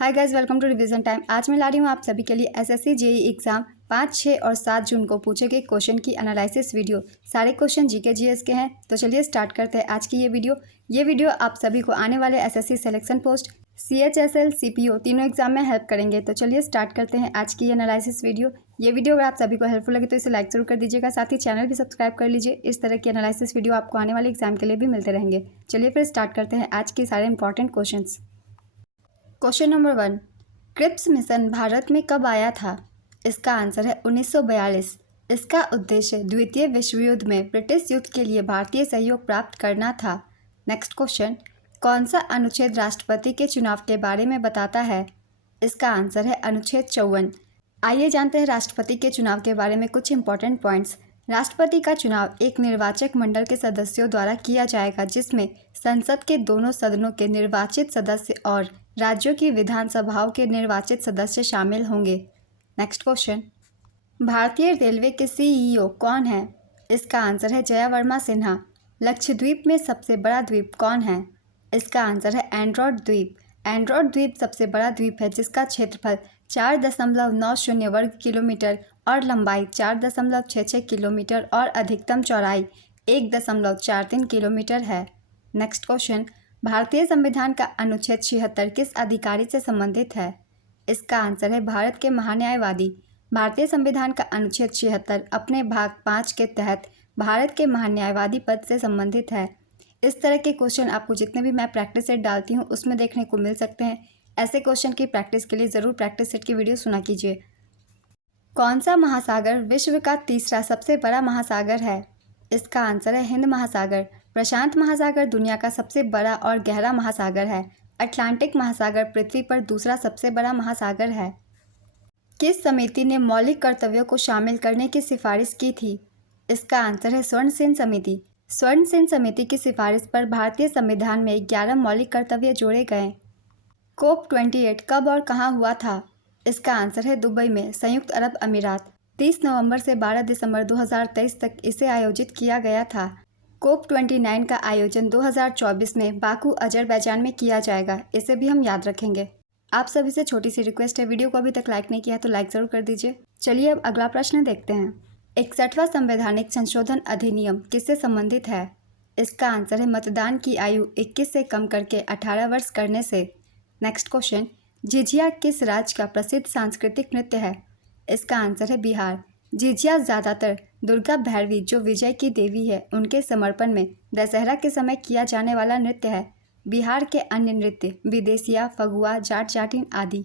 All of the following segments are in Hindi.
Hi guys, welcome to revision time. आज मैं ला रही हूँ आप सभी के लिए एसएससी जेई एग्जाम 5, 6 और 7 जून को पूछे गए क्वेश्चन की एनालिसिस वीडियो। सारे क्वेश्चन जीके जीएस के हैं। तो चलिए स्टार्ट करते हैं आज की ये वीडियो आप सभी को आने वाले SSC selection post, CHSL, CPO तीनों एग्जाम में हेल्प करेंगे। तो चलिए स्टार्ट करते हैं आज की एनालिसिस वीडियो। ये वीडियो अगर आप सभी को हेल्पफुल लगे तो इसे लाइक जरूर कर दीजिएगा, साथ ही चैनल भी सब्सक्राइब कर लीजिए। इस तरह की एनालिसिस वीडियो आपको आने वाले एग्जाम के लिए भी मिलते रहेंगे। चलिए फिर स्टार्ट करते हैं आज के सारे important question. Question number 1, Cripps mission Bharat में कब आया था? इसका आंसर है 1942। इसका उद्देश्य द्वितीय विश्व युद्ध में ब्रिटिश युद्ध के लिए भारतीय सहयोग प्राप्त करना था। नेक्स्ट क्वेश्चन, कौन सा अनुच्छेद राष्ट्रपति के चुनाव के बारे में बताता है? इसका आंसर है अनुच्छेद 54। आइए जानते हैं राष्ट्रपति के चुनाव के बारे में कुछ इंपॉर्टेंट पॉइंट्स। राष्ट्रपति का चुनाव एक निर्वाचक मंडल के सदस्यों द्वारा किया जाएगा, जिसमें संसद के दोनों सदनों के निर्वाचित सदस्य और राज्यों की विधानसभाओं के निर्वाचित सदस्य शामिल होंगे। नेक्स्ट क्वेश्चन, भारतीय रेलवे के CEO कौन है? इसका आंसर है जया वर्मा सिन्हा। लक्षद्वीप में सबसे बड़ा द्वीप कौन है? इसका आंसर है एंड्रोड द्वीप। एंड्रोड द्वीप सबसे बड़ा द्वीप है, जिसका क्षेत्रफल 4.90 वर्ग किलोमीटर और लंबाई 4.66 किलोमीटर और अधिकतम चौड़ाई 1.43 किलोमीटर है। नेक्स्ट क्वेश्चन, भारतीय संविधान का अनुच्छेद 76 किस अधिकारी से संबंधित है? इसका आंसर है भारत के महान्यायवादी। भारतीय संविधान का अनुच्छेद 76 अपने भाग 5 के तहत भारत के महान्यायवादी पद से संबंधित है। इस तरह के क्वेश्चन आपको जितने भी मैं प्रैक्टिस सेट डालती हूँ उसमें देखने को मिल सकते हैं। ऐसे क्वेश्चन की प्रैक्टिस के लिए ज़रूर प्रैक्टिस सेट की वीडियो सुना कीजिए। कौन सा महासागर विश्व का तीसरा सबसे बड़ा महासागर है? इसका आंसर है हिंद महासागर। प्रशांत महासागर दुनिया का सबसे बड़ा और गहरा महासागर है। अटलांटिक महासागर पृथ्वी पर दूसरा सबसे बड़ा महासागर है। किस समिति ने मौलिक कर्तव्यों को शामिल करने की सिफारिश की थी? इसका आंसर है स्वर्ण सेन समिति। स्वर्ण सेन समिति की सिफारिश पर भारतीय संविधान में 11 मौलिक कर्तव्य जोड़े गए। COP28 कब और कहाँ हुआ था? इसका आंसर है दुबई में, संयुक्त अरब अमीरात। 30 नवंबर से 12 दिसंबर 2023 तक इसे आयोजित किया गया था। COP29 का आयोजन 2024 में बाकू, अजरबैजान में किया जाएगा। इसे भी हम याद रखेंगे। आप सभी से छोटी सी रिक्वेस्ट है, वीडियो को अभी तक लाइक नहीं किया है तो लाइक ज़रूर कर दीजिए। चलिए अब अगला प्रश्न देखते हैं। 61वां संवैधानिक संशोधन अधिनियम किससे संबंधित है? इसका आंसर है मतदान की आयु 21 से कम करके 18 वर्ष करने से। नेक्स्ट क्वेश्चन, झिझिया किस राज्य का प्रसिद्ध सांस्कृतिक नृत्य है? इसका आंसर है बिहार। झिझिया ज़्यादातर दुर्गा भैरवी, जो विजय की देवी है, उनके समर्पण में दशहरा के समय किया जाने वाला नृत्य है। बिहार के अन्य नृत्य विदेशिया, फगुआ, जाट जाटिन आदि।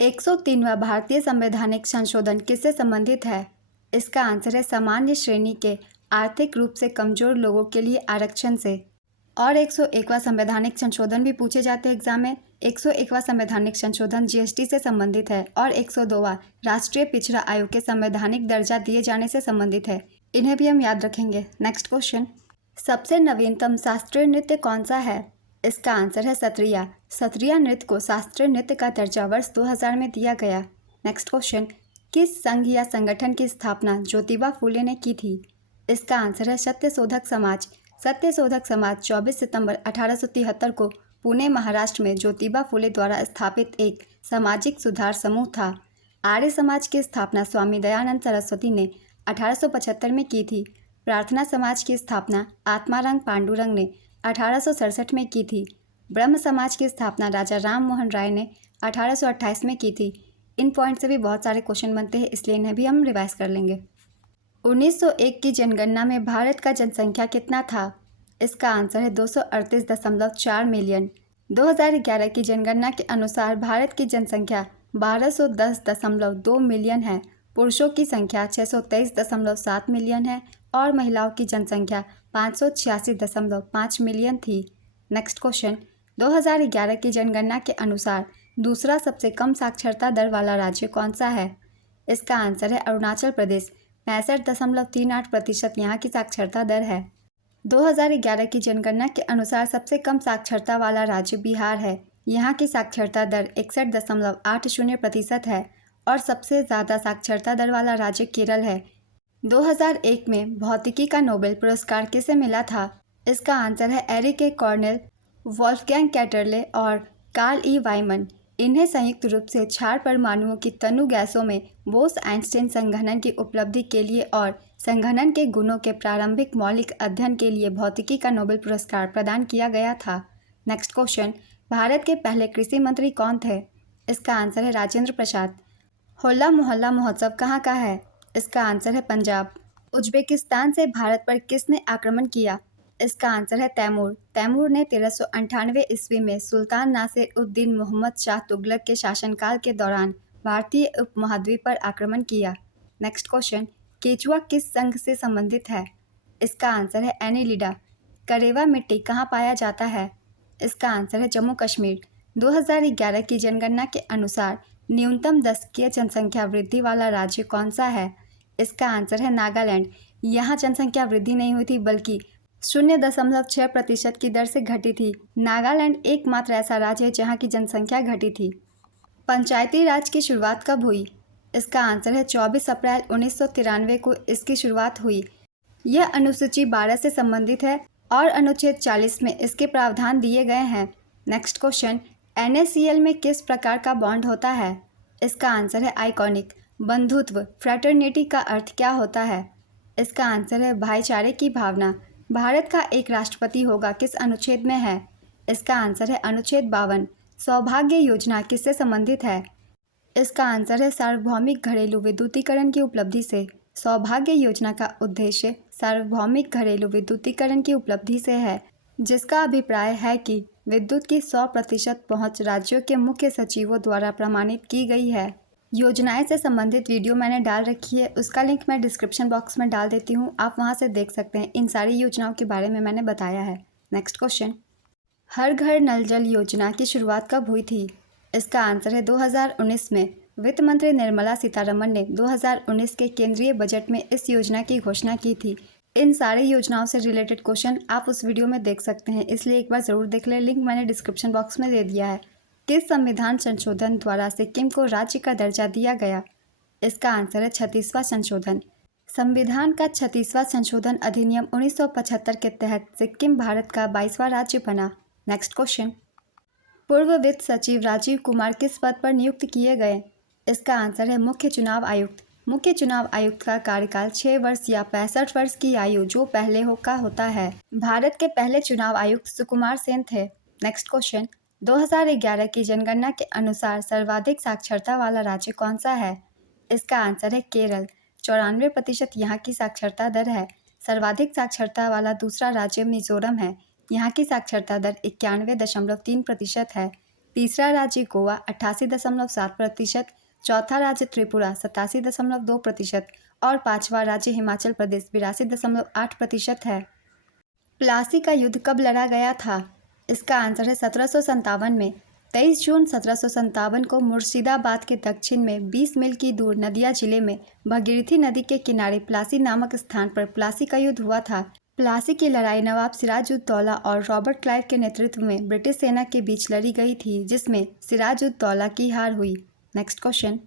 103वां भारतीय संवैधानिक संशोधन किससे संबंधित है? इसका आंसर है सामान्य श्रेणी के आर्थिक रूप से कमजोर लोगों के लिए आरक्षण से। और 101वां संवैधानिक संशोधन भी पूछे जाते हैं एग्जाम में। 101वां संवैधानिक संशोधन GST से संबंधित है और 102वां राष्ट्रीय पिछड़ा आयोग के संवैधानिक दर्जा दिए जाने से संबंधित है। इन्हें भी हम याद रखेंगे। नेक्स्ट क्वेश्चन, सबसे नवीनतम शास्त्रीय नृत्य कौन सा है? इसका आंसर है सत्रिया। सत्रिया नृत्य को शास्त्रीय नृत्य का दर्जा वर्ष 2000 में दिया गया। नेक्स्ट क्वेश्चन, किस संघ या संगठन की स्थापना ज्योतिबा फूले ने की थी? इसका आंसर है सत्यशोधक समाज। सत्यशोधक समाज 24 सितंबर 1873 को पुणे, महाराष्ट्र में ज्योतिबा फूले द्वारा स्थापित एक सामाजिक सुधार समूह था। आर्य समाज की स्थापना स्वामी दयानंद सरस्वती ने 1875 में की थी। प्रार्थना समाज की स्थापना आत्मारंग पांडुरंग ने 1867 में की थी। ब्रह्म समाज की स्थापना राजा राम मोहन राय ने 1828 में की थी। इन पॉइंट से भी बहुत सारे क्वेश्चन बनते हैं, इसलिए इन्हें भी हम रिवाइज कर लेंगे। 1901 की जनगणना में भारत का जनसंख्या कितना था? इसका आंसर है 238.4 मिलियन। 2011 की जनगणना के अनुसार भारत की जनसंख्या 1210.2 मिलियन है। पुरुषों की संख्या 623.7 मिलियन है और महिलाओं की जनसंख्या 586.5 मिलियन थी। नेक्स्ट क्वेश्चन, 2011 की जनगणना के अनुसार दूसरा सबसे कम साक्षरता दर वाला राज्य कौन सा है? इसका आंसर है अरुणाचल प्रदेश। 65.38% यहाँ की साक्षरता दर है। 2011 की जनगणना के अनुसार सबसे कम साक्षरता वाला राज्य बिहार है। यहाँ की साक्षरता दर 61.80% है और सबसे ज़्यादा साक्षरता दर वाला राज्य केरल है। 2001 में भौतिकी का नोबेल पुरस्कार किसे मिला था? इसका आंसर है एरिक ए कॉर्नेल, वॉल्फगैंग कैटरले और कार्ल ई वाइमन। इन्हें संयुक्त रूप से क्षार परमाणुओं की तनु गैसों में बोस-आइंस्टीन संघनन की उपलब्धि के लिए और संघनन के गुणों के प्रारंभिक मौलिक अध्ययन के लिए भौतिकी का नोबेल पुरस्कार प्रदान किया गया था। नेक्स्ट क्वेश्चन, भारत के पहले कृषि मंत्री कौन थे? इसका आंसर है राजेंद्र प्रसाद। होला मोहल्ला महोत्सव कहाँ का है? इसका आंसर है पंजाब। उज्बेकिस्तान से भारत पर किसने आक्रमण किया? इसका आंसर है तैमूर। तैमूर ने 1398 ईस्वी में सुल्तान नासिर उद-दीन मोहम्मद शाह तुगलक के शासनकाल के दौरान भारतीय उपमहाद्वीप पर आक्रमण किया। नेक्स्ट क्वेश्चन, केचुआ किस संघ से संबंधित है? इसका आंसर है एनीलिडा। करेवा मिट्टी कहाँ पाया जाता है? इसका आंसर है जम्मू कश्मीर। 2011 की जनगणना के अनुसार न्यूनतम दशकीय जनसंख्या वृद्धि वाला राज्य कौन सा है? इसका आंसर है नागालैंड। यहाँ जनसंख्या वृद्धि नहीं हुई थी बल्कि 0.6% की दर से घटी थी। नागालैंड एकमात्र ऐसा राज्य है जहाँ की जनसंख्या घटी थी। पंचायती राज की शुरुआत कब हुई? इसका आंसर है 24 अप्रैल 1993 को इसकी शुरुआत हुई। यह अनुसूची 12 से संबंधित है और अनुच्छेद 40 में इसके प्रावधान दिए गए हैं। नेक्स्ट क्वेश्चन, NaCl में किस प्रकार का बॉन्ड होता है? इसका आंसर है आइकॉनिक। बंधुत्व फ्रैटर्निटी का अर्थ क्या होता है? इसका आंसर है भाईचारे की भावना। भारत का एक राष्ट्रपति होगा किस अनुच्छेद में है? इसका आंसर है अनुच्छेद 52। सौभाग्य योजना किससे संबंधित है? इसका आंसर है सार्वभौमिक घरेलू विद्युतीकरण की उपलब्धि से। सौभाग्य योजना का उद्देश्य सार्वभौमिक घरेलू विद्युतीकरण की उपलब्धि से है, जिसका अभिप्राय है कि विद्युत की 100% पहुंच राज्यों के मुख्य सचिवों द्वारा प्रमाणित की गई है। योजनाएं से संबंधित वीडियो मैंने डाल रखी है, उसका लिंक मैं डिस्क्रिप्शन बॉक्स में डाल देती हूँ, आप वहाँ से देख सकते हैं। इन सारी योजनाओं के बारे में मैंने बताया है। नेक्स्ट क्वेश्चन, हर घर नल जल योजना की शुरुआत कब हुई थी? इसका आंसर है 2019 में। वित्त मंत्री निर्मला सीतारमण ने 2019 के केंद्रीय बजट में इस योजना की घोषणा की थी। इन सारी योजनाओं से रिलेटेड क्वेश्चन आप उस वीडियो में देख सकते हैं, इसलिए एक बार ज़रूर देख लें। लिंक मैंने डिस्क्रिप्शन बॉक्स में दे दिया है। किस संविधान संशोधन द्वारा सिक्किम को राज्य का दर्जा दिया गया? इसका आंसर है 36वां संशोधन। संविधान का 36वां संशोधन अधिनियम 1975 के तहत सिक्किम भारत का 22वां राज्य बना। नेक्स्ट क्वेश्चन, पूर्व वित्त सचिव राजीव कुमार किस पद पर नियुक्त किए गए? इसका आंसर है मुख्य चुनाव आयुक्त। मुख्य चुनाव आयुक्त का कार्यकाल 6 वर्ष या 65 वर्ष की आयु जो पहले का होता है। भारत के पहले चुनाव आयुक्त सुकुमार सेन थे। नेक्स्ट क्वेश्चन, 2011 की जनगणना के अनुसार सर्वाधिक साक्षरता वाला राज्य कौन सा है? इसका आंसर है केरल। 94% यहाँ की साक्षरता दर है। सर्वाधिक साक्षरता वाला दूसरा राज्य मिजोरम है। यहाँ की साक्षरता दर 91.3% है। तीसरा राज्य गोवा 88.7%, चौथा राज्य त्रिपुरा 87.2% और पांचवा राज्य हिमाचल प्रदेश 82.8% है। प्लासी का युद्ध कब लड़ा गया था? इसका आंसर है 1757 में। 23 जून 1757 को मुर्शिदाबाद के दक्षिण में 20 मील की दूर नदिया जिले में भगीरथी नदी के किनारे प्लासी नामक स्थान पर प्लासी का युद्ध हुआ था। प्लासी की लड़ाई नवाब सिराजुद्दौला और रॉबर्ट क्लाइव के नेतृत्व में ब्रिटिश सेना के बीच लड़ी गई थी, जिसमें सिराजुद्दौला की हार हुई। नेक्स्ट क्वेश्चन,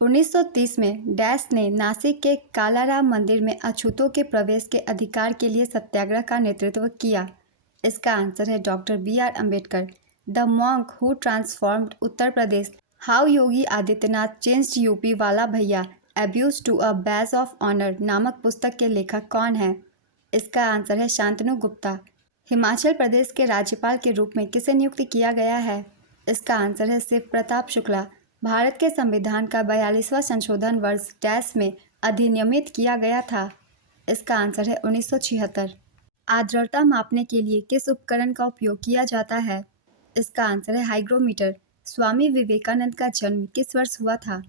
1930 में डैश ने नासिक के कालाराम मंदिर में अछूतों के प्रवेश के अधिकार के लिए सत्याग्रह का नेतृत्व किया। इसका आंसर है doctor B.R. Ambedkar. The monk who transformed Uttar Pradesh, how Yogi Adityanath changed UP वाला भैया abuse to a badge of honour नामक पुस्तक के लेखक कौन है? इसका आंसर है शांतनु गुप्ता। हिमाचल प्रदेश के राज्यपाल के रूप में किसे नियुक्त किया गया है? इसका आंसर है शिव प्रताप शुक्ला। भारत के संविधान का 42वां संशोधन वर्ष डैश में अधिनियमित किया गया था। इसका आंसर है 1976। आर्द्रता मापने के लिए किस उपकरण का उपयोग किया जाता है? इसका आंसर है हाइग्रोमीटर। स्वामी विवेकानंद का जन्म किस वर्ष हुआ था?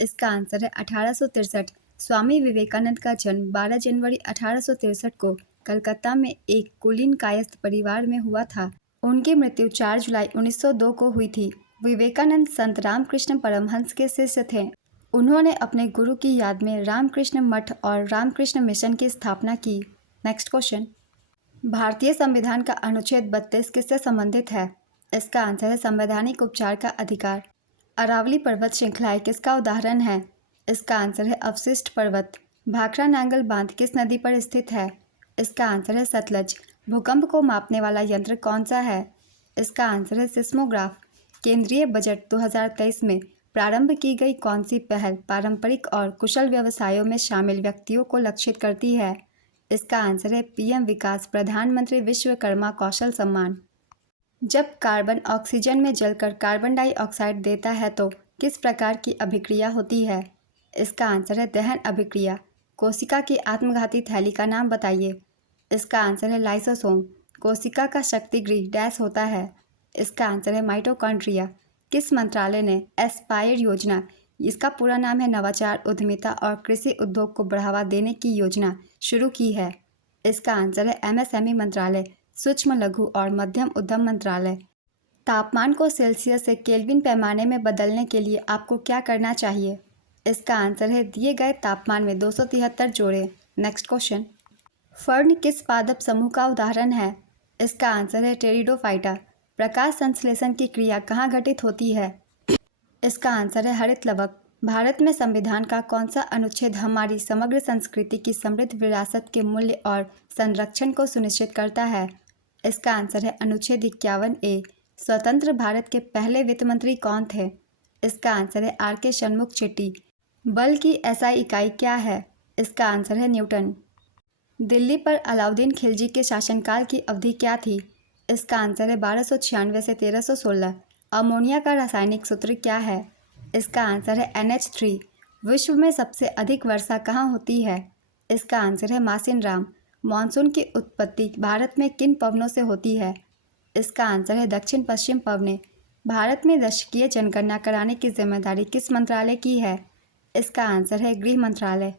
इसका आंसर है 1863। स्वामी विवेकानंद का जन्म 12 जनवरी 1863 को कलकत्ता में एक कुलीन कायस्थ परिवार में हुआ था। उनकी मृत्यु 4 जुलाई 1902 को हुई थी। विवेकानंद संत रामकृष्ण परमहंस के शिष्य थे। उन्होंने अपने गुरु की याद में रामकृष्ण मठ और रामकृष्ण मिशन की स्थापना की। नेक्स्ट क्वेश्चन, भारतीय संविधान का अनुच्छेद 32 किससे संबंधित है? इसका आंसर है संवैधानिक उपचार का अधिकार। अरावली पर्वत श्रृंखलाएं किसका उदाहरण है? इसका आंसर है अवशिष्ट पर्वत। भाखड़ा नांगल बांध किस नदी पर स्थित है? इसका आंसर है सतलज। भूकंप को मापने वाला यंत्र कौन सा है? इसका आंसर है सिस्मोग्राफ। केंद्रीय बजट 2023 में प्रारंभ की गई कौन सी पहल पारंपरिक और कुशल व्यवसायों में शामिल व्यक्तियों को लक्षित करती है? इसका आंसर है पीएम विकास प्रधानमंत्री विश्वकर्मा कौशल सम्मान। जब कार्बन ऑक्सीजन में जलकर कार्बन डाइऑक्साइड देता है तो किस प्रकार की अभिक्रिया होती है? इसका आंसर है दहन अभिक्रिया। कोशिका की आत्मघाती थैली का नाम बताइए। इसका आंसर है लाइसोसोम। कोशिका का शक्तिगृह डैश होता है। इसका आंसर है माइटोकॉन्ड्रिया। किस मंत्रालय ने एस्पायर योजना, इसका पूरा नाम है नवाचार, उद्यमिता और कृषि उद्योग को बढ़ावा देने की योजना, शुरू की है? इसका आंसर है एमएसएमई मंत्रालय, सूक्ष्म लघु और मध्यम उद्यम मंत्रालय। तापमान को सेल्सियस से केल्विन पैमाने में बदलने के लिए आपको क्या करना चाहिए? इसका आंसर है दिए गए तापमान में 273 जोड़ें। Next question. फर्न किस पादप समूह का उदाहरण है? इसका आंसर है टेरिडोफाइटा। प्रकाश संश्लेषण की क्रिया कहाँ घटित होती है? इसका आंसर है हरित लवक। भारत में संविधान का कौन सा अनुच्छेद हमारी समग्र संस्कृति की समृद्ध विरासत के मूल्य और संरक्षण को सुनिश्चित करता है? इसका आंसर है अनुच्छेद 51A। स्वतंत्र भारत के पहले वित्त मंत्री कौन थे? इसका आंसर है आर.के. षणमुख चेट्टी। बल की एसआई इकाई क्या है? इसका आंसर है न्यूटन। दिल्ली पर अलाउद्दीन खिलजी के शासनकाल की अवधि क्या थी? इसका आंसर है 1296 से 1316। अमोनिया का रासायनिक सूत्र क्या है? इसका आंसर है NH3। विश्व में सबसे अधिक वर्षा कहाँ होती है? इसका आंसर है मासिनराम। मानसून की उत्पत्ति भारत में किन पवनों से होती है? इसका आंसर है दक्षिण पश्चिम पवने। भारत में दशकीय जनगणना कराने की जिम्मेदारी किस मंत्रालय की है? इसका आंसर है गृह मंत्रालय।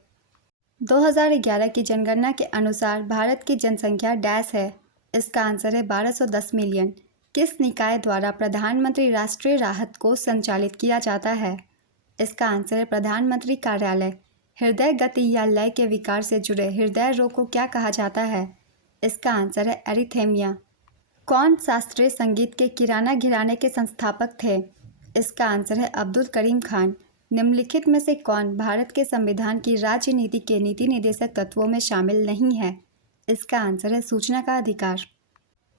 2011 की जनगणना के अनुसार भारत की जनसंख्या डैश है। इसका आंसर है 1210 मिलियन। किस निकाय द्वारा प्रधानमंत्री राष्ट्रीय राहत कोष संचालित किया जाता है? इसका आंसर है प्रधानमंत्री कार्यालय। हृदय गति या लय के विकार से जुड़े हृदय रोग को क्या कहा जाता है? इसका आंसर है एरिथेमिया। कौन शास्त्रीय संगीत के किराना घराने के संस्थापक थे? इसका आंसर है अब्दुल करीम खान। निम्नलिखित में से कौन भारत के संविधान की राज्य नीति के नीति निर्देशक तत्वों में शामिल नहीं है? इसका आंसर है सूचना का अधिकार।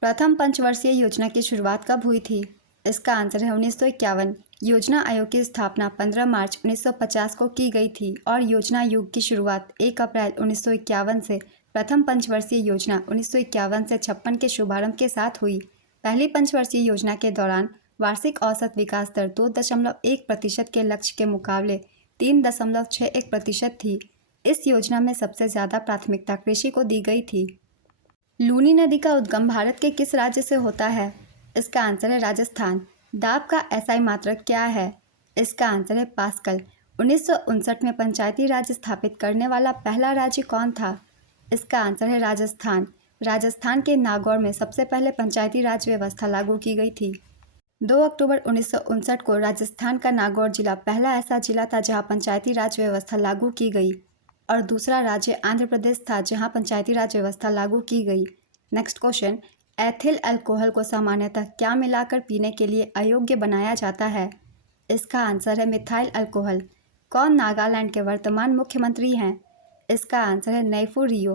प्रथम पंचवर्षीय योजना की शुरुआत कब हुई थी? इसका आंसर है 1951। योजना आयोग की स्थापना 15 मार्च 1950 को की गई थी और योजना आयोग की शुरुआत 1 अप्रैल 1951 से प्रथम पंचवर्षीय योजना 1951 से 56 के शुभारंभ के साथ हुई। पहली पंचवर्षीय योजना के दौरान वार्षिक औसत विकास दर 2.1% के लक्ष्य के मुकाबले 3.61% थी। इस योजना में सबसे ज़्यादा प्राथमिकता कृषि को दी गई थी। लूनी नदी का उद्गम भारत के किस राज्य से होता है? इसका आंसर है राजस्थान। दाब का एसआई मात्रक क्या है? इसका आंसर है पास्कल। 1959 में पंचायती राज स्थापित करने वाला पहला राज्य कौन था? इसका आंसर है राजस्थान। राजस्थान के नागौर में सबसे पहले पंचायती राज व्यवस्था लागू की गई थी। 2 अक्टूबर 1959 को राजस्थान का नागौर जिला पहला ऐसा जिला था जहां पंचायती राज व्यवस्था लागू की गई और दूसरा राज्य आंध्र प्रदेश था जहां पंचायती राज व्यवस्था लागू की गई। Next question. एथिल अल्कोहल को सामान्यतः क्या मिलाकर पीने के लिए अयोग्य बनाया जाता है? इसका आंसर है मिथाइल अल्कोहल। कौन नागालैंड के वर्तमान मुख्यमंत्री हैं? इसका आंसर है नैफू रियो।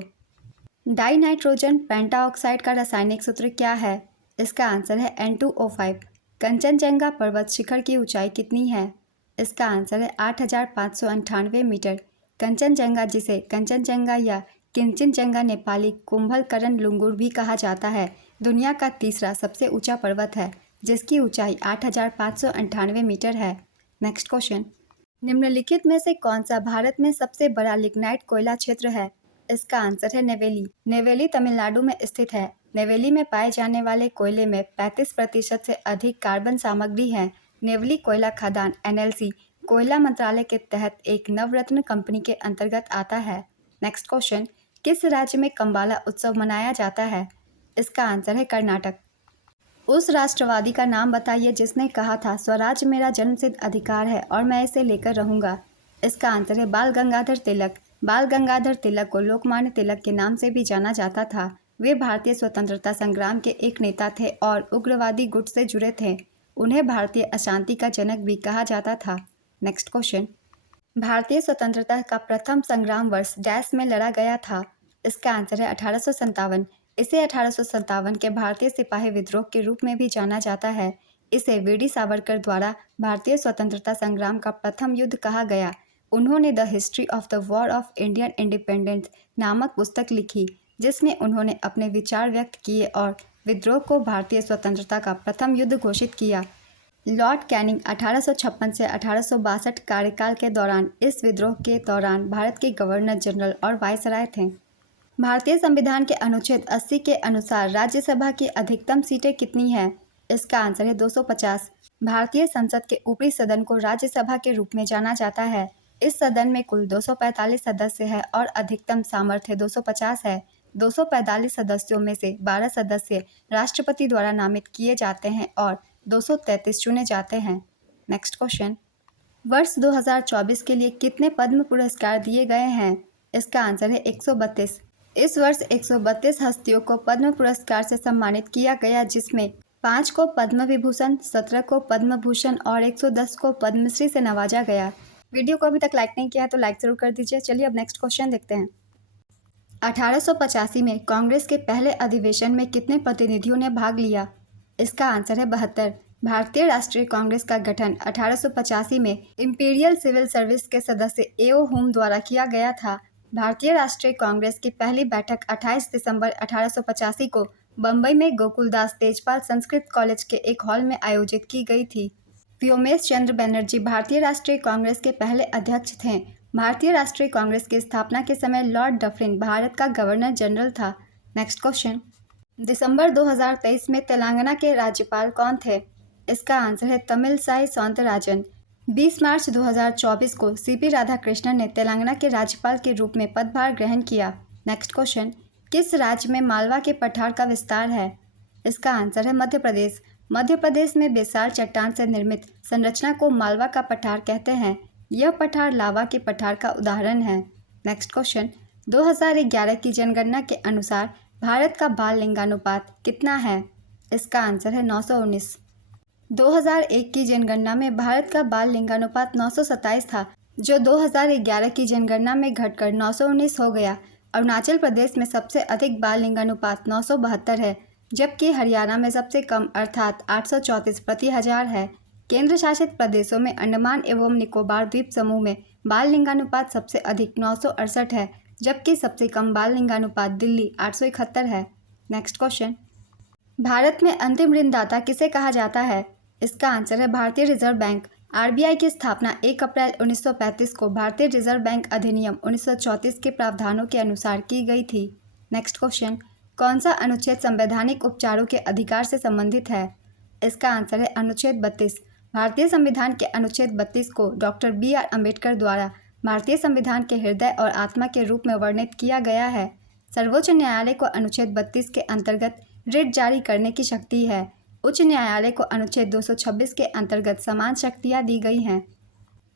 डाई नाइट्रोजन पेंटाऑक्साइड का रासायनिक सूत्र क्या है? इसका आंसर है N2O5। कंचनजंगा पर्वत शिखर की ऊंचाई कितनी है? इसका आंसर है 8,598 मीटर। कंचनजंगा, जिसे कंचनजंगा या किंचनजंगा नेपाली कुंभलकरण लुंगुर भी कहा जाता है, दुनिया का तीसरा सबसे ऊंचा पर्वत है जिसकी ऊंचाई 8,598 मीटर है। Next question. निम्नलिखित में से कौन सा भारत में सबसे बड़ा लिग्नाइट कोयला क्षेत्र है? इसका आंसर है नेवेली। नेवेली तमिलनाडु में स्थित है। नेवेली में पाए जाने वाले कोयले में 35% से अधिक कार्बन सामग्री है। नेवेली कोयला खदान NLC कोयला मंत्रालय के तहत एक नवरत्न कंपनी के अंतर्गत आता है। Next question. किस राज्य में कंबाला उत्सव मनाया जाता है? इसका आंसर है कर्नाटक। उस राष्ट्रवादी का नाम बताइए जिसने कहा था स्वराज मेरा जन्मसिद्ध अधिकार है और मैं इसे लेकर रहूंगा। इसका आंसर है बाल गंगाधर तिलक। बाल गंगाधर तिलक को लोकमान्य तिलक के नाम से भी जाना जाता था। वे भारतीय स्वतंत्रता संग्राम के एक नेता थे और उग्रवादी गुट से जुड़े थे। उन्हें भारतीय अशांति का जनक भी कहा जाता था। Next question. भारतीय स्वतंत्रता का प्रथम संग्राम वर्ष डैश में लड़ा गया था? इसका आंसर है 1857। इसे 1857 के भारतीय सिपाही विद्रोह के रूप में भी जाना जाता है। इसे वीडी सावरकर द्वारा भारतीय स्वतंत्रता संग्राम का प्रथम युद्ध कहा गया। उन्होंने the history of the war of Indian independence नामक पुस्तक लिखी, जिसमें उन्होंने अपने विचार व्यक्त किए और विद्रोह को भारतीय स्वतंत्रता का प्रथम युद्ध घोषित किया। लॉर्ड कैनिंग 1856 से 1862 कार्यकाल के दौरान इस विद्रोह के दौरान भारत के गवर्नर जनरल और वायसराय थे। भारतीय संविधान के अनुच्छेद 80 के अनुसार राज्यसभा की अधिकतम सीटें कितनी हैं? इसका आंसर है 250। भारतीय संसद के ऊपरी सदन को राज्यसभा के रूप में जाना जाता है। इस सदन में कुल 245 सदस्य है और अधिकतम सामर्थ्य 250 है। 245 सदस्यों में से 12 सदस्य राष्ट्रपति द्वारा नामित किए जाते हैं और 233 चुने जाते हैं। नेक्स्ट क्वेश्चन, वर्ष 2024 के लिए कितने पद्म पुरस्कार दिए गए हैं? इसका आंसर है 132। इस वर्ष 132 हस्तियों को पद्म पुरस्कार से सम्मानित किया गया, जिसमें 5 को पद्म विभूषण, 17 को पद्म भूषण और 110 को पद्मश्री से नवाजा गया। वीडियो को अभी तक लाइक नहीं किया है तो लाइक जरूर कर दीजिए। चलिए अब नेक्स्ट क्वेश्चन देखते हैं। 1885 में कांग्रेस के पहले अधिवेशन में कितने प्रतिनिधियों ने भाग लिया? इसका आंसर है 72। भारतीय राष्ट्रीय कांग्रेस का गठन 1885 में इंपीरियल सिविल सर्विस के सदस्य एओ हुम द्वारा किया गया था। भारतीय राष्ट्रीय कांग्रेस की पहली बैठक 28 दिसंबर 1885 को बम्बई में गोकुलदास तेजपाल संस्कृत कॉलेज के एक हॉल में आयोजित की गई थी। व्योमेश चंद्र बनर्जी भारतीय राष्ट्रीय कांग्रेस के पहले अध्यक्ष थे। भारतीय राष्ट्रीय कांग्रेस की स्थापना के समय लॉर्ड डफरिन भारत का गवर्नर जनरल था। नेक्स्ट क्वेश्चन, दिसंबर 2023 में तेलंगाना के राज्यपाल कौन थे? इसका आंसर है तमिलसाई सौंदरराजन। 20 मार्च 2024 को सीपी राधाकृष्णन ने तेलंगाना के राज्यपाल के रूप में पदभार ग्रहण किया। नेक्स्ट क्वेश्चन, किस राज्य में मालवा के पठार का विस्तार है? इसका आंसर है मध्य प्रदेश। मध्य प्रदेश में विशाल चट्टान से निर्मित संरचना को मालवा का पठार कहते हैं। यह पठार लावा के पठार का उदाहरण है। नेक्स्ट क्वेश्चन, 2011 की जनगणना के अनुसार भारत का बाल लिंगानुपात कितना है? इसका आंसर है 919। 2001 की जनगणना में भारत का बाल लिंगानुपात 927 था, जो 2011 की जनगणना में घटकर 919 हो गया। अरुणाचल प्रदेश में सबसे अधिक बाल लिंगानुपात 972 है, जबकि हरियाणा में सबसे कम अर्थात 834 प्रति हजार है। केंद्र शासित प्रदेशों में अंडमान एवं निकोबार द्वीप समूह में बाल लिंगानुपात सबसे अधिक 968 है, जबकि सबसे कम बाल लिंगानुपात दिल्ली 871 है। नेक्स्ट क्वेश्चन, भारत में अंतिम ऋणदाता किसे कहा जाता है? इसका आंसर है भारतीय रिजर्व बैंक। आरबीआई की स्थापना 1 अप्रैल 1935 को भारतीय रिजर्व बैंक अधिनियम 1934 के प्रावधानों के अनुसार की गई थी। नेक्स्ट क्वेश्चन, कौन सा अनुच्छेद संवैधानिक उपचारों के अधिकार से संबंधित है? इसका आंसर है अनुच्छेद 32। भारतीय संविधान के अनुच्छेद 32 को डॉक्टर BR अम्बेडकर द्वारा भारतीय संविधान के हृदय और आत्मा के रूप में वर्णित किया गया है। सर्वोच्च न्यायालय को अनुच्छेद 32 के अंतर्गत रिट जारी करने की शक्ति है। उच्च न्यायालय को अनुच्छेद 226 के अंतर्गत समान शक्तियाँ दी गई हैं।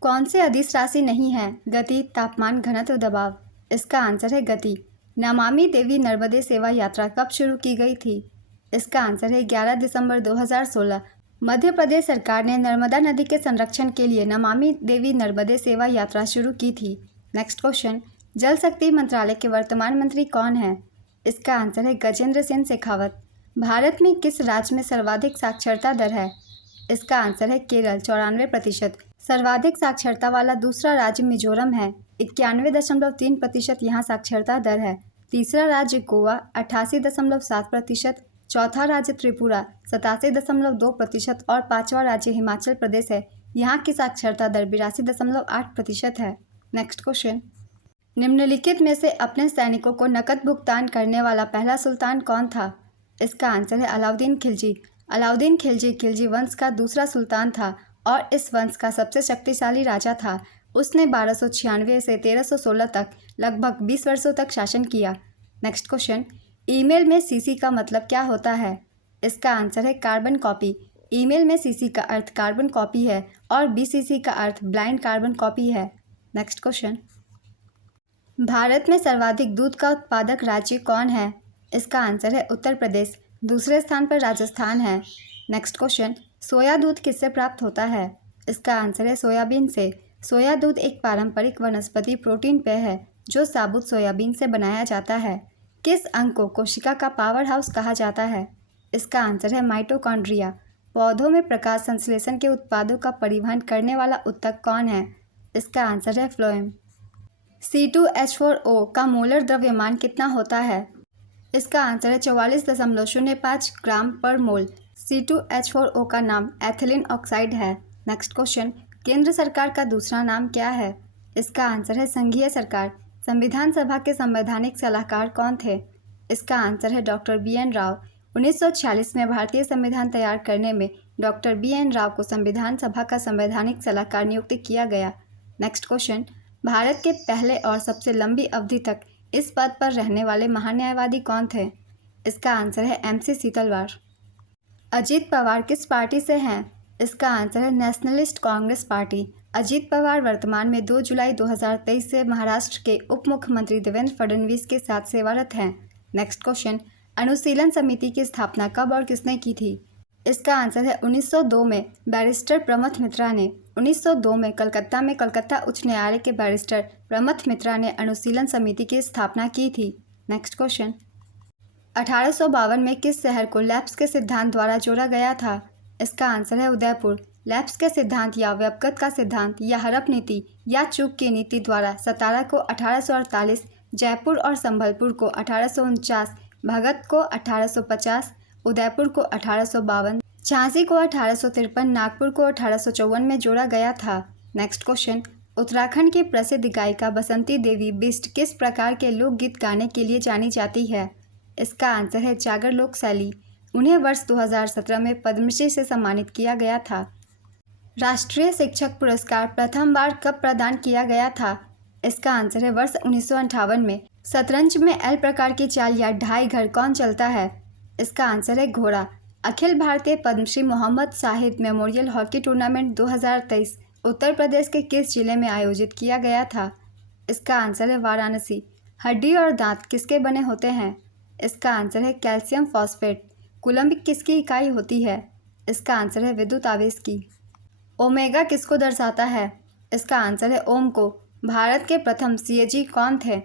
कौन से अदिश राशि नहीं है? गति, तापमान, घनत्व, दबाव। इसका आंसर है गति। नमामि देवी नर्मदे सेवा यात्रा कब शुरू की गई थी? इसका आंसर है 11 दिसंबर 2016। मध्य प्रदेश सरकार ने नर्मदा नदी के संरक्षण के लिए नमामि देवी नर्मदे सेवा यात्रा शुरू की थी। नेक्स्ट क्वेश्चन, जल शक्ति मंत्रालय के वर्तमान मंत्री कौन है? इसका आंसर है गजेंद्र सिंह शेखावत। भारत में किस राज्य में सर्वाधिक साक्षरता दर है? इसका आंसर है केरल 94%। सर्वाधिक साक्षरता वाला दूसरा राज्य मिजोरम है, 91.3% यहाँ साक्षरता दर है। तीसरा राज्य गोवा 88.7%, चौथा राज्य त्रिपुरा 87.2% और पांचवा राज्य हिमाचल प्रदेश है। यहाँ की साक्षरता दर 82.8% है। नेक्स्ट क्वेश्चन, निम्नलिखित में से अपने सैनिकों को नकद भुगतान करने वाला पहला सुल्तान कौन था? इसका आंसर है अलाउद्दीन खिलजी। अलाउद्दीन खिलजी खिलजी वंश का दूसरा सुल्तान था और इस वंश का सबसे शक्तिशाली राजा था। उसने 1296 से 1316 तक लगभग 20 वर्षों तक शासन किया। नेक्स्ट क्वेश्चन, ईमेल में सीसी का मतलब क्या होता है? इसका आंसर है कार्बन कॉपी। ईमेल में सीसी का अर्थ कार्बन कॉपी है और बीसीसी का अर्थ ब्लाइंड कार्बन कॉपी है। नेक्स्ट क्वेश्चन, भारत में सर्वाधिक दूध का उत्पादक राज्य कौन है? इसका आंसर है उत्तर प्रदेश। दूसरे स्थान पर राजस्थान है। नेक्स्ट क्वेश्चन, सोया दूध किससे प्राप्त होता है? इसका आंसर है सोयाबीन से। सोया दूध एक पारंपरिक वनस्पति प्रोटीन पेय है जो साबुत सोयाबीन से बनाया जाता है। किस अंग को कोशिका का पावर हाउस कहा जाता है? इसका आंसर है माइटोकॉन्ड्रिया। पौधों में प्रकाश संश्लेषण के उत्पादों का परिवहन करने वाला ऊतक कौन है? इसका आंसर है फ्लोएम। C2H4O का मोलर द्रव्यमान कितना होता है? इसका आंसर है 44.05 ग्राम पर मोल। C2H4O का नाम एथिलीन ऑक्साइड है। नेक्स्ट क्वेश्चन, केंद्र सरकार का दूसरा नाम क्या है? इसका आंसर है संघीय सरकार। संविधान सभा के संवैधानिक सलाहकार कौन थे? इसका आंसर है डॉक्टर BN राव। 1946 में भारतीय संविधान तैयार करने में डॉक्टर BN राव को संविधान सभा का संवैधानिक सलाहकार नियुक्त किया गया। नेक्स्ट क्वेश्चन, भारत के पहले और सबसे लंबी अवधि तक इस पद पर रहने वाले महान्यायवादी कौन थे? इसका आंसर है MC सीतलवार। अजीत पवार किस पार्टी से हैं? इसका आंसर है नेशनलिस्ट कांग्रेस पार्टी। अजीत पवार वर्तमान में 2 जुलाई 2023 से महाराष्ट्र के उप मुख्यमंत्री देवेंद्र फडणवीस के साथ सेवारत हैं। नेक्स्ट क्वेश्चन, अनुशीलन समिति की स्थापना कब और किसने की थी? इसका आंसर है 1902 में बैरिस्टर प्रमथ मित्रा ने। 1902 में कलकत्ता उच्च न्यायालय के बैरिस्टर प्रमथ मित्रा ने अनुशीलन समिति की स्थापना की थी। नेक्स्ट क्वेश्चन, 1852 में किस शहर को लैप्स के सिद्धांत द्वारा जोड़ा गया था? इसका आंसर है उदयपुर। लैप्स के सिद्धांत या व्यपगत का सिद्धांत या हड़प नीति या चूक की नीति द्वारा सतारा को 1848, जयपुर और संभलपुर को 1849, भगत को 1850, उदयपुर को 1852, झांसी को 1853, नागपुर को 1854 में जोड़ा गया था। नेक्स्ट क्वेश्चन, उत्तराखंड की प्रसिद्ध गायिका बसंती देवी बिष्ट किस प्रकार के लोकगीत गाने के लिए जानी जाती है? इसका आंसर है जागर लोक शैली। उन्हें वर्ष 2017 में पद्मश्री से सम्मानित किया गया था। राष्ट्रीय शिक्षक पुरस्कार प्रथम बार कब प्रदान किया गया था? इसका आंसर है वर्ष 1958 में। शतरंज में L प्रकार की चाल या ढाई घर कौन चलता है? इसका आंसर है घोड़ा। अखिल भारतीय Padmashri Mohammad Shahid memorial hockey tournament 2023 Uttar Pradesh के किस जिले में आयोजित किया गया था? इसका आंसर है वाराणसी। हड्डी और दांत किसके बने होते हैं? इसका आंसर है कैल्शियम फॉस्फेट। कूलम्ब किसकी इकाई होती है? इसका आंसर है विद्युत आवेश की। ओमेगा किसको दर्शाता है? इसका आंसर है ओम को। भारत के प्रथम CAG कौन थे?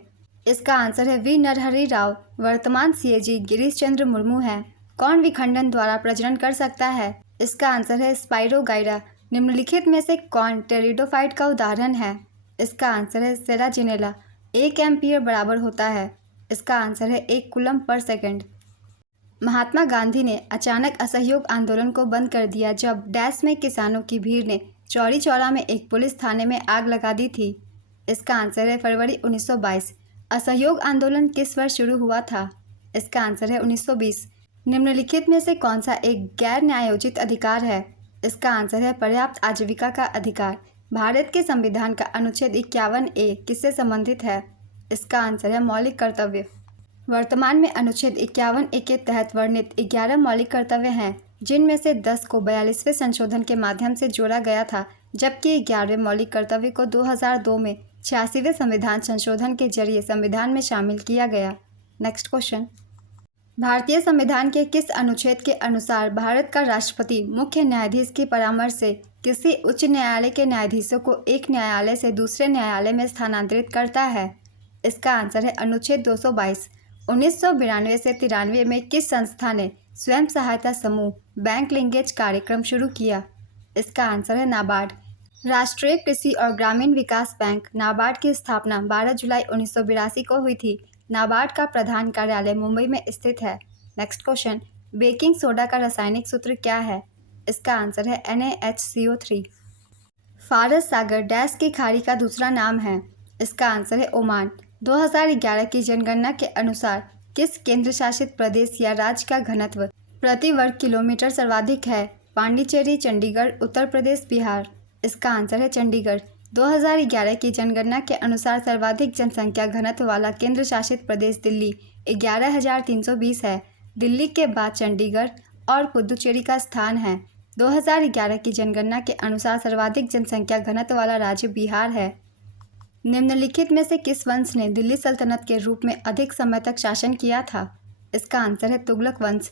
इसका आंसर है V नरहरि राव। वर्तमान CAG गिरीश चंद्र मुर्मू है। कौन विखंडन द्वारा प्रजनन कर सकता है? इसका आंसर है स्पाइरोगाइरा। निम्नलिखित में से कौन टेरिडोफाइट का उदाहरण है? इसका आंसर है सेराजिनेला। 1 एम्पियर बराबर होता है। इसका आंसर है 1 कूलम्ब पर सेकंड। महात्मा गांधी ने अचानक असहयोग आंदोलन को बंद कर दिया जब डैश में किसानों की भीड़ ने चौरी चौरा में एक पुलिस थाने में आग लगा दी थी। इसका आंसर है फरवरी 1922। असहयोग आंदोलन किस वर्ष शुरू हुआ था? इसका आंसर है 1920। निम्नलिखित में से कौन सा एक गैर न्यायोचित अधिकार है? इसका आंसर है पर्याप्त आजीविका का अधिकार। भारत के संविधान का अनुच्छेद 51A किससे संबंधित है? इसका आंसर है मौलिक कर्तव्य। वर्तमान में अनुच्छेद 51A के तहत वर्णित 11 मौलिक कर्तव्य हैं, जिनमें से 10 को 42वें संशोधन के माध्यम से जोड़ा गया था, जबकि 11वें मौलिक कर्तव्य को 2002 में 86वें संविधान संशोधन के जरिए संविधान में शामिल किया गया। नेक्स्ट क्वेश्चन, भारतीय संविधान के किस अनुच्छेद के अनुसार भारत का राष्ट्रपति मुख्य न्यायाधीश की परामर्श से किसी उच्च न्यायालय के न्यायाधीशों को एक न्यायालय से दूसरे न्यायालय में स्थानांतरित करता है? इसका आंसर है अनुच्छेद 222। 1992 से 93 में किस संस्था ने स्वयं सहायता समूह बैंक लिंकेज कार्यक्रम शुरू किया? इसका आंसर है नाबार्ड। राष्ट्रीय कृषि और ग्रामीण विकास बैंक नाबार्ड की स्थापना 12 जुलाई 1982 को हुई थी। नाबार्ड का प्रधान कार्यालय मुंबई में स्थित है। नेक्स्ट क्वेश्चन, बेकिंग सोडा का रासायनिक सूत्र क्या है? इसका आंसर है NaHCO3। फारस सागर डैश की खाड़ी का दूसरा नाम है? इसका आंसर है ओमान। 2011 की जनगणना के अनुसार किस केंद्र शासित प्रदेश या राज्य का घनत्व प्रति वर्ग किलोमीटर सर्वाधिक है? पांडिचेरी, चंडीगढ़, उत्तर प्रदेश, बिहार। इसका आंसर है चंडीगढ़। 2011 की जनगणना के अनुसार सर्वाधिक जनसंख्या घनत्व वाला केंद्र शासित प्रदेश दिल्ली 11,320 है। दिल्ली के बाद चंडीगढ़ और पुदुचेरी का स्थान है। 2011 की जनगणना के अनुसार सर्वाधिक जनसंख्या घनत्व वाला राज्य बिहार है। निम्नलिखित में से किस वंश ने दिल्ली सल्तनत के रूप में अधिक समय तक शासन किया था? इसका आंसर है तुगलक वंश।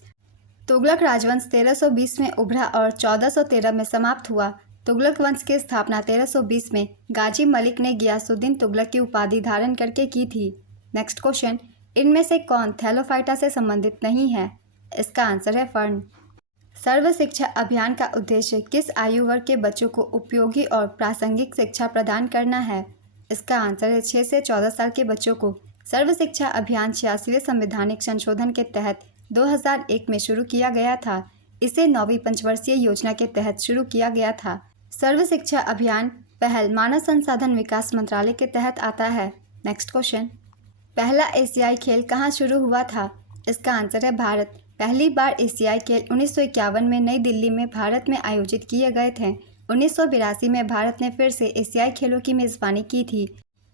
तुगलक राजवंश 1320 में उभरा और 1413 में समाप्त हुआ। तुगलक वंश की स्थापना 1320 में गाजी मलिक ने गियासुद्दीन तुगलक की उपाधि धारण करके की थी। नेक्स्ट क्वेश्चन, इनमें से कौन थैलोफाइटा से संबंधित नहीं है? इसका आंसर है फर्न। सर्व शिक्षा अभियान का उद्देश्य किस आयु वर्ग के बच्चों को उपयोगी और प्रासंगिक शिक्षा प्रदान करना है? इसका आंसर है 6 से 14 साल के बच्चों को। सर्व शिक्षा अभियान 86वें संवैधानिक संशोधन के तहत 2001 में शुरू किया गया था। इसे 9वीं पंचवर्षीय योजना के तहत शुरू किया गया था। सर्व शिक्षा अभियान पहल मानव संसाधन विकास मंत्रालय के तहत आता है। नेक्स्ट क्वेश्चन, पहला एशियाई खेल कहाँ शुरू हुआ था? इसका आंसर है भारत। पहली बार एशियाई खेल 1951 में नई दिल्ली में भारत में आयोजित किए गए थे। 1982 में भारत ने फिर से एशियाई खेलों की मेज़बानी की थी।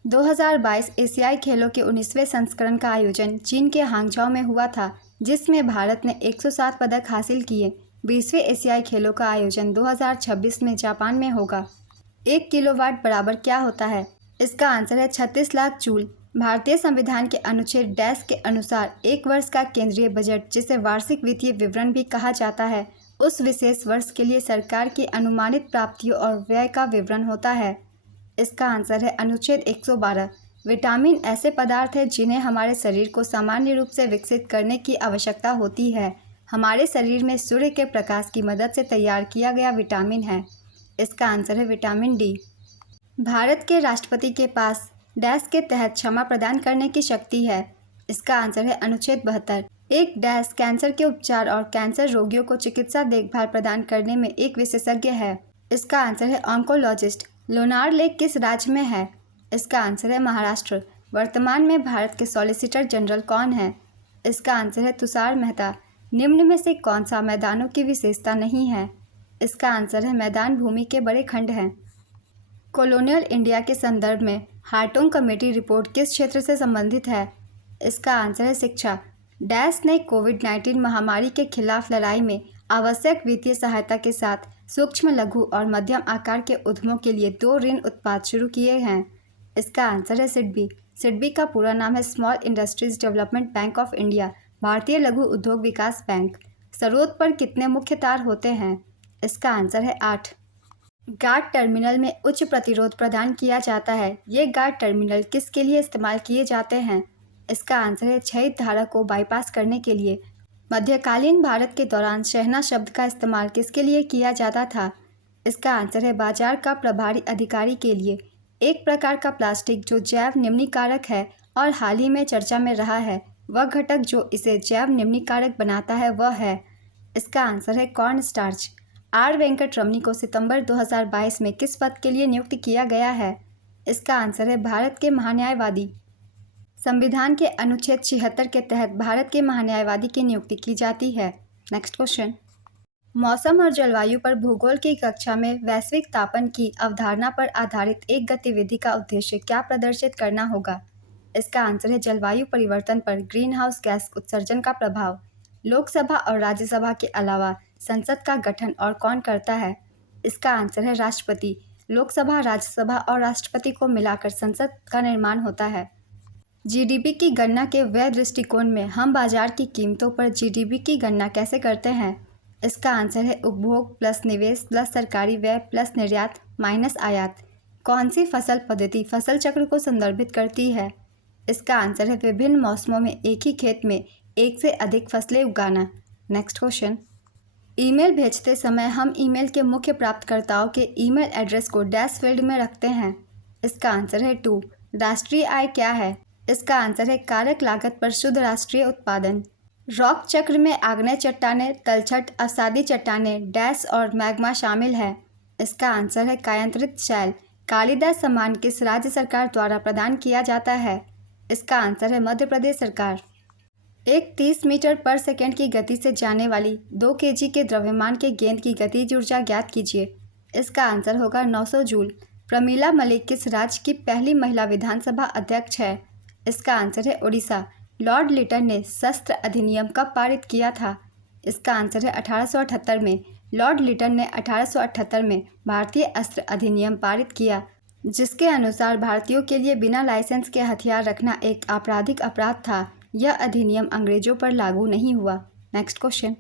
2022 एशियाई खेलों के 19वें संस्करण का आयोजन चीन के हांगझाओ में हुआ था, जिसमें भारत ने 107 पदक हासिल किए। 20वें एशियाई खेलों का आयोजन 2026 में जापान में होगा। 1 किलोवाट बराबर क्या होता है? इसका आंसर है 36 लाख जूल। भारतीय संविधान के अनुच्छेद डैश के अनुसार एक वर्ष का केंद्रीय बजट, जिसे वार्षिक वित्तीय विवरण भी कहा जाता है, उस विशेष वर्ष के लिए सरकार की अनुमानित प्राप्तियों और व्यय का विवरण होता है। इसका आंसर है अनुच्छेद 112। विटामिन ऐसे पदार्थ हैं जिन्हें हमारे शरीर को सामान्य रूप से विकसित करने की आवश्यकता होती है। हमारे शरीर में सूर्य के प्रकाश की मदद से तैयार किया गया विटामिन है। इसका आंसर है विटामिन डी। भारत के राष्ट्रपति के पास डैश के तहत क्षमा प्रदान करने की शक्ति है। इसका आंसर है अनुच्छेद 72। एक डैश कैंसर के उपचार और कैंसर रोगियों को चिकित्सा देखभाल प्रदान करने में एक विशेषज्ञ है। इसका आंसर है ऑन्कोलॉजिस्ट। लोनार लेक किस राज्य में है? इसका आंसर है महाराष्ट्र। वर्तमान में भारत के सॉलिसिटर जनरल कौन है? इसका आंसर है तुषार मेहता। निम्न में से कौन सा मैदानों की विशेषता नहीं है? इसका आंसर है मैदान भूमि के बड़े खंड हैं। कॉलोनियल इंडिया के संदर्भ में हार्टोग कमेटी रिपोर्ट किस क्षेत्र से संबंधित है? इसका आंसर है शिक्षा। डैश ने कोविड-19 महामारी के खिलाफ लड़ाई में आवश्यक वित्तीय सहायता के साथ सूक्ष्म, लघु और मध्यम आकार के उद्यमों के लिए 2 ऋण उत्पाद शुरू किए हैं। इसका आंसर है सिडबी। सिडबी का पूरा नाम है small industries development bank of India, भारतीय लघु उद्योग विकास बैंक। सरोद पर कितने मुख्य तार होते हैं? इसका आंसर है 8। गार्ड टर्मिनल में उच्च प्रतिरोध प्रदान किया जाता है। ये गार्ड टर्मिनल किसके लिए इस्तेमाल किए जाते हैं? इसका आंसर है क्षयित धारा को बाईपास करने के लिए। मध्यकालीन भारत के दौरान शहना शब्द का इस्तेमाल किसके लिए किया जाता था? इसका आंसर है बाजार का प्रभारी अधिकारी के लिए। एक प्रकार का प्लास्टिक जो जैव निम्नीकारक है और हाल ही में चर्चा में रहा है, वह घटक जो इसे जैव निम्नीकारक बनाता है वह है। इसका आंसर है कॉर्न स्टार्च। आर वेंकटरमणी को सितंबर 2022 में किस पद के लिए नियुक्त किया गया है? इसका आंसर है भारत के महान्यायवादी। संविधान के अनुच्छेद 76 के तहत भारत के महान्यायवादी की नियुक्ति की जाती है। नेक्स्ट क्वेश्चन, मौसम और जलवायु पर भूगोल की कक्षा में वैश्विक तापन की अवधारणा पर आधारित एक गतिविधि का उद्देश्य क्या प्रदर्शित करना होगा? इसका आंसर है जलवायु परिवर्तन पर ग्रीन हाउस गैस उत्सर्जन का प्रभाव। लोकसभा और राज्यसभा के अलावा संसद का गठन और कौन करता है? इसका आंसर है राष्ट्रपति। लोकसभा, राज्यसभा और राष्ट्रपति को मिलाकर संसद का निर्माण होता है। जीडीपी की गणना के व्यय दृष्टिकोण में हम बाजार की कीमतों पर जीडीपी की गणना कैसे करते हैं? इसका आंसर है उपभोग प्लस निवेश प्लस सरकारी व्यय प्लस निर्यात माइनस आयात। कौन सी फसल पद्धति फसल चक्र को संदर्भित करती है? इसका आंसर है विभिन्न मौसमों में एक ही खेत में एक से अधिक फसलें उगाना। नेक्स्ट क्वेश्चन, ईमेल भेजते समय हम ईमेल के मुख्य प्राप्तकर्ताओं के ईमेल एड्रेस को डैश फील्ड में रखते हैं। इसका आंसर है 2। राष्ट्रीय आय क्या है? इसका आंसर है कारक लागत पर शुद्ध राष्ट्रीय उत्पादन। रॉक चक्र में आग्नेय चट्टानें, तलछट, अवसादी चट्टानें, डैश और मैग्मा शामिल है। इसका आंसर है कायांतरित शैल। कालिदास सम्मान किस राज्य सरकार द्वारा प्रदान किया जाता है? इसका आंसर है मध्य प्रदेश सरकार। एक 30 मीटर पर सेकंड की गति से जाने वाली 2 केजी के द्रव्यमान के गेंद की गतिज ऊर्जा ज्ञात कीजिए। इसका आंसर होगा 900 जूल। प्रमीला मलिक किस राज्य की पहली महिला विधानसभा अध्यक्ष है? इसका आंसर है ओडिशा। लॉर्ड लिटन ने शस्त्र अधिनियम कब पारित किया था? इसका आंसर है 1878 में। लॉर्ड लिटन ने 1878 में भारतीय अस्त्र अधिनियम पारित किया, जिसके अनुसार भारतीयों के लिए बिना लाइसेंस के हथियार रखना एक आपराधिक अपराध था। यह अधिनियम अंग्रेजों पर लागू नहीं हुआ। नेक्स्ट क्वेश्चन,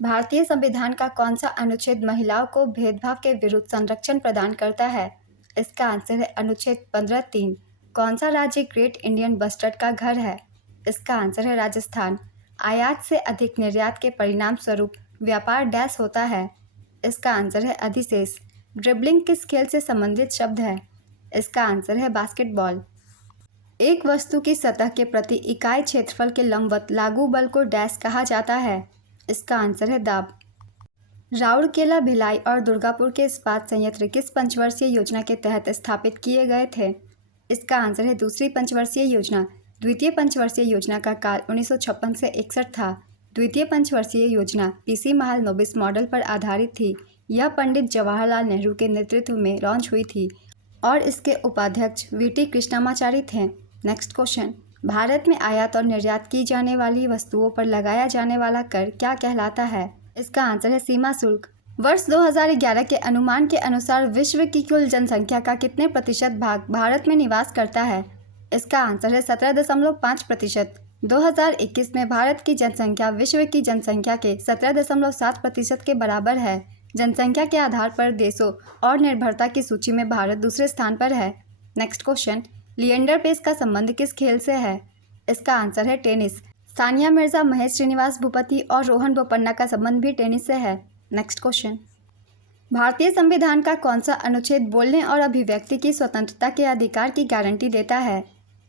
भारतीय संविधान का कौन सा अनुच्छेद महिलाओं को भेदभाव के विरुद्ध संरक्षण प्रदान करता है? इसका आंसर है अनुच्छेद 15(3). कौन सा राज्य ग्रेट इंडियन बस्टर्ड का घर है? इसका आंसर है राजस्थान। आयात से अधिक निर्यात के परिणाम स्वरूप व्यापार डैश होता है? इसका आंसर है अधिशेष। ड्रिबलिंग किस खेल से संबंधित शब्द है? इसका आंसर है बास्केटबॉल। एक वस्तु की सतह के प्रति इकाई क्षेत्रफल के लंबवत लागू बल को डैश कहा जाता है? इसका आंसर है दाब। राउरकेला, भिलाई और दुर्गापुर के इस्पात संयंत्र किस पंचवर्षीय योजना के तहत स्थापित किए गए थे? इसका आंसर है दूसरी पंचवर्षीय योजना। द्वितीय पंचवर्षीय योजना का काल 1956 से 61 था। द्वितीय पंचवर्षीय योजना पीसी महाल नोबिस मॉडल पर आधारित थी। यह पंडित जवाहरलाल नेहरू के नेतृत्व में लॉन्च हुई थी और इसके उपाध्यक्ष वीटी कृष्णमाचारी थे। नेक्स्ट क्वेश्चन, भारत में आयात और निर्यात की जाने वाली वस्तुओं पर लगाया जाने वाला कर क्या कहलाता है? इसका आंसर है सीमा शुल्क। वर्ष 2011 के अनुमान के अनुसार विश्व की कुल जनसंख्या का कितने प्रतिशत भाग भारत में निवास करता है? इसका आंसर है 17.5%। 2021 में भारत की जनसंख्या विश्व की जनसंख्या के 17.7% के बराबर है। जनसंख्या के आधार पर देशों और निर्भरता की सूची में भारत दूसरे स्थान पर है। नेक्स्ट क्वेश्चन, लिएंडर पेस का संबंध किस खेल से है? इसका आंसर है टेनिस। सानिया मिर्जा, महेश श्रीनिवास भूपति और रोहन बोपन्ना का संबंध भी टेनिस से है। नेक्स्ट क्वेश्चन, भारतीय संविधान का कौन सा अनुच्छेद बोलने और अभिव्यक्ति की स्वतंत्रता के अधिकार की गारंटी देता है?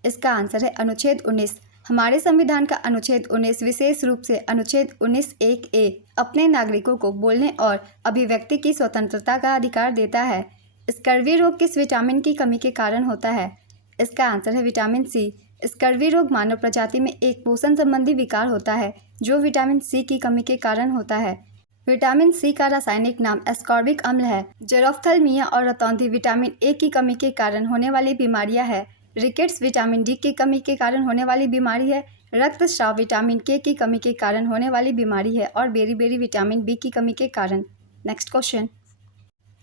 इसका आंसर है अनुच्छेद 19। हमारे संविधान का अनुच्छेद 19 विशेष रूप से अनुच्छेद 19(1)(a) अपने नागरिकों को बोलने और अभिव्यक्ति की स्वतंत्रता का अधिकार देता है। स्कर्वी रोग किस विटामिन की कमी के कारण होता है? इसका आंसर है विटामिन सी। स्कर्वी रोग मानव प्रजाति में एक पोषण संबंधी विकार होता है जो विटामिन सी की कमी के कारण होता है। विटामिन सी का रासायनिक नाम एस्कॉर्बिक अम्ल है। जेरोफ्थल्मिया और रतौंधी विटामिन ए की कमी के कारण होने वाली बीमारियां हैं। रिकेट्स विटामिन डी की कमी के कारण होने वाली बीमारी है। रक्तस्राव विटामिन के की कमी के कारण होने वाली बीमारी है और बेरी विटामिन बी की कमी के कारण। नेक्स्ट क्वेश्चन,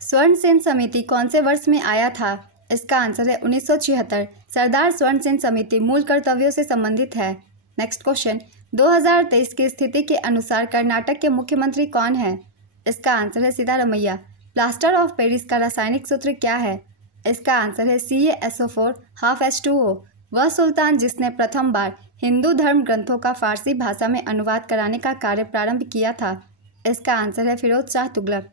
स्वर्ण सेन समिति कौन से वर्ष में आया था? इसका आंसर है 1976। सरदार स्वर्ण सेन समिति मूल कर्तव्यों से संबंधित है। नेक्स्ट क्वेश्चन, 2023 की स्थिति के अनुसार कर्नाटक के मुख्यमंत्री कौन है? इसका आंसर है सिद्धारमैया। प्लास्टर ऑफ पेरिस का रासायनिक सूत्र क्या है? इसका आंसर है CaSO4 12H2O। वह सुल्तान जिसने प्रथम बार हिंदू धर्म ग्रंथों का फारसी भाषा में अनुवाद कराने का कार्य प्रारंभ किया था? इसका आंसर है फिरोज शाह तुगलक।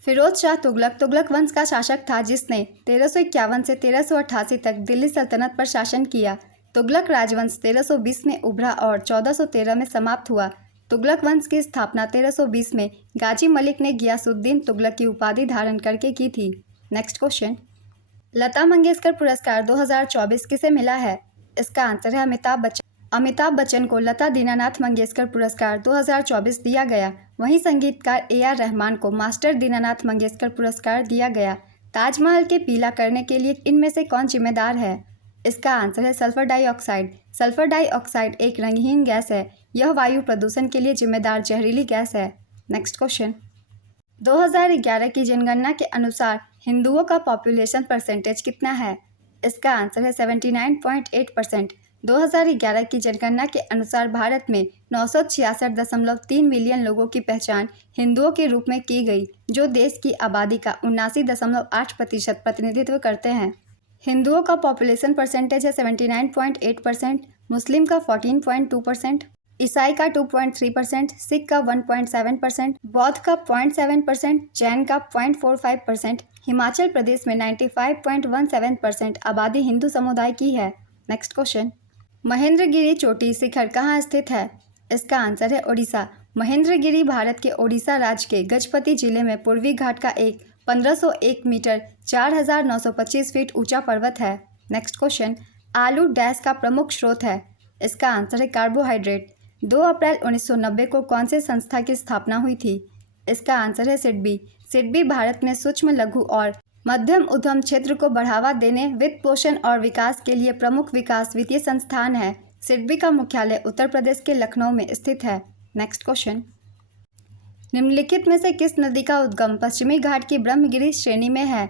फिरोज शाह तुगलक तुगलक वंश का शासक था जिसने 1351 से 1388 तक दिल्ली सल्तनत पर शासन किया। तुगलक राजवंश 1320 में उभरा और 1413 में समाप्त हुआ। तुगलक वंश की स्थापना 1320 में गाजी मलिक ने गियासुद्दीन तुगलक की उपाधि धारण करके की थी। नेक्स्ट क्वेश्चन, लता मंगेशकर पुरस्कार 2024 किसे मिला है? इसका आंसर है अमिताभ बच्चन। अमिताभ बच्चन को लता दीनानाथ मंगेशकर पुरस्कार 2024 दिया गया। वहीं संगीतकार AR रहमान को मास्टर दीनानाथ मंगेशकर पुरस्कार दिया गया। ताजमहल के पीला करने के लिए इनमें से कौन जिम्मेदार है? इसका आंसर है सल्फर डाइऑक्साइड। सल्फर डाइऑक्साइड एक रंगहीन गैस है। यह वायु प्रदूषण के लिए जिम्मेदार जहरीली गैस है। नेक्स्ट क्वेश्चन, 2011 की जनगणना के अनुसार हिंदुओं का पॉपुलेशन परसेंटेज कितना है? इसका आंसर है 79.8%। 2011 की जनगणना के अनुसार भारत में 966.3 मिलियन लोगों की पहचान हिंदुओं के रूप में की गई, जो देश की आबादी का 79.8% प्रतिनिधित्व करते हैं। हिंदुओं का पॉपुलेशन परसेंटेज है 79.8%, मुस्लिम का 14.2%, ईसाई का 2.3%, सिख का 1.7%, बौद्ध का 0.7%, जैन का 0.45%। हिमाचल प्रदेश में 95.17% आबादी हिंदू समुदाय की है। नेक्स्ट क्वेश्चन, महेंद्रगिरी चोटी शिखर कहाँ स्थित है? इसका आंसर है ओडिशा। महेंद्रगिरी भारत के ओडिशा राज्य के गजपति जिले में पूर्वी घाट का एक 1501 मीटर 4925 फीट ऊंचा पर्वत है। नेक्स्ट क्वेश्चन, आलू डैश का प्रमुख स्रोत है? इसका आंसर है कार्बोहाइड्रेट। 2 अप्रैल 1990 को कौन से संस्था की स्थापना हुई थी? इसका आंसर है सिडबी। सिडबी भारत में सूक्ष्म, लघु और मध्यम उद्यम क्षेत्र को बढ़ावा देने, वित्त पोषण और विकास के लिए प्रमुख विकास वित्तीय संस्थान है। सिडबी का मुख्यालय उत्तर प्रदेश के लखनऊ में स्थित है। नेक्स्ट क्वेश्चन, निम्नलिखित में से किस नदी का उद्गम पश्चिमी घाट की ब्रह्मगिरी श्रेणी में है?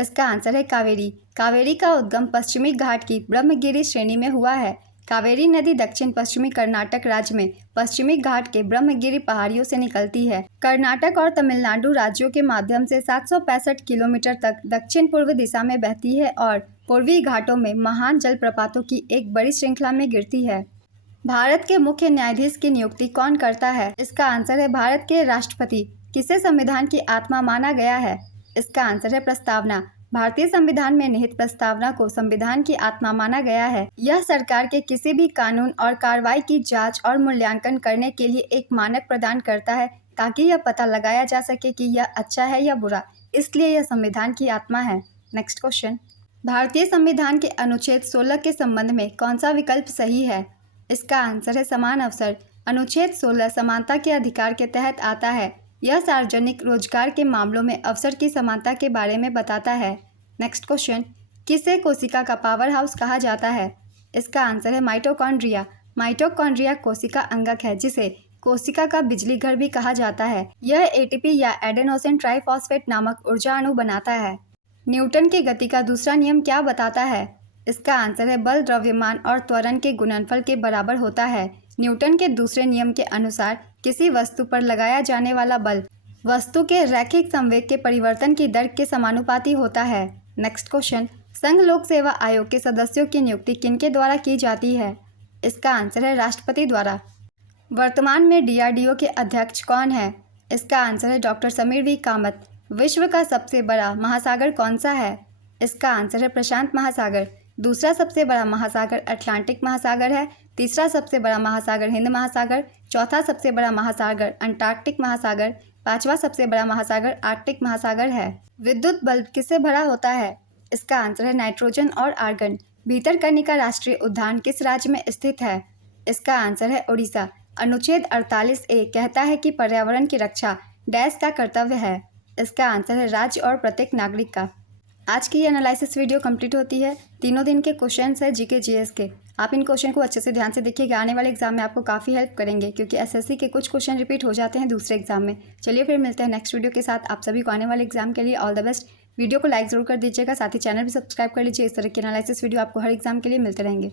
इसका आंसर है कावेरी। कावेरी का उद्गम पश्चिमी घाट की ब्रह्मगिरी श्रेणी में हुआ है। कावेरी नदी दक्षिण पश्चिमी कर्नाटक राज्य में पश्चिमी घाट के ब्रह्मगिरी पहाड़ियों से निकलती है। कर्नाटक और तमिलनाडु राज्यों के माध्यम से 765 किलोमीटर तक दक्षिण पूर्व दिशा में बहती है और पूर्वी घाटों में महान जलप्रपातों की एक बड़ी श्रृंखला में गिरती है। भारत के मुख्य न्यायाधीश की नियुक्ति कौन करता है? इसका आंसर है भारत के राष्ट्रपति। किसे संविधान की आत्मा माना गया है? इसका आंसर है प्रस्तावना। भारतीय संविधान में निहित प्रस्तावना को संविधान की आत्मा माना गया है। यह सरकार के किसी भी कानून और कार्रवाई की जांच और मूल्यांकन करने के लिए एक मानक प्रदान करता है ताकि यह पता लगाया जा सके कि यह अच्छा है या बुरा, इसलिए यह संविधान की आत्मा है। नेक्स्ट क्वेश्चन, भारतीय संविधान के अनुच्छेद 16 के संबंध में कौन सा विकल्प सही है? इसका आंसर है समान अवसर। अनुच्छेद 16 समानता के अधिकार के तहत आता है। यह सार्वजनिक रोजगार के मामलों में अवसर की समानता के बारे में बताता है। नेक्स्ट क्वेश्चन, किसे कोशिका का पावर हाउस कहा जाता है? इसका आंसर है माइटोकॉन्ड्रिया। माइटोकॉन्ड्रिया कोशिका अंगक है जिसे कोशिका का बिजली घर भी कहा जाता है। यह एटीपी या एडेनोसिन ट्राइफॉस्फेट नामक ऊर्जा अणु बनाता है। न्यूटन की गति का दूसरा नियम क्या बताता है? इसका आंसर है बल द्रव्यमान और त्वरण के गुणनफल के बराबर होता है। न्यूटन के दूसरे नियम के अनुसार किसी वस्तु पर लगाया जाने वाला बल वस्तु के रैखिक संवेग के परिवर्तन की दर के समानुपाती होता है। नेक्स्ट क्वेश्चन, संघ लोक सेवा आयोग के सदस्यों की नियुक्ति किनके द्वारा की जाती है? इसका आंसर है राष्ट्रपति द्वारा। वर्तमान में डीआरडीओ के अध्यक्ष कौन है? इसका आंसर है डॉक्टर समीर वी कामत। विश्व का सबसे बड़ा महासागर कौन सा है? इसका आंसर है प्रशांत महासागर। दूसरा सबसे बड़ा महासागर अटलांटिक महासागर है। तीसरा सबसे बड़ा महासागर हिंद महासागर। चौथा सबसे बड़ा महासागर अंटार्कटिक महासागर। पांचवा सबसे बड़ा महासागर आर्कटिक महासागर है। विद्युत बल्ब किससे भरा होता है? इसका आंसर है नाइट्रोजन और आर्गन। भीतरकनिका राष्ट्रीय उद्यान किस राज्य में स्थित है? इसका आंसर है उड़ीसा। अनुच्छेद 48A कहता है कि पर्यावरण की रक्षा डैश का कर्तव्य है। इसका आंसर है राज्य और प्रत्येक नागरिक का। आज की ये एनालिसिस वीडियो कंप्लीट होती है। तीनों दिन के क्वेश्चंस है जीके जीएस के। आप इन क्वेश्चन को अच्छे से ध्यान से देखिएगा, आने वाले एग्जाम में आपको काफ़ी हेल्प करेंगे क्योंकि एसएससी के कुछ क्वेश्चन रिपीट हो जाते हैं दूसरे एग्जाम में। चलिए फिर मिलते हैं नेक्स्ट वीडियो के साथ। आप सभी को आने वाले एग्जाम के लिए ऑल द बेस्ट। वीडियो को लाइक ज़रूर कर दीजिएगा, साथ ही चैनल भी सब्सक्राइब कर लीजिए। इस तरह की एनालिसिस वीडियो आपको हर एग्जाम के लिए मिलते रहेंगे।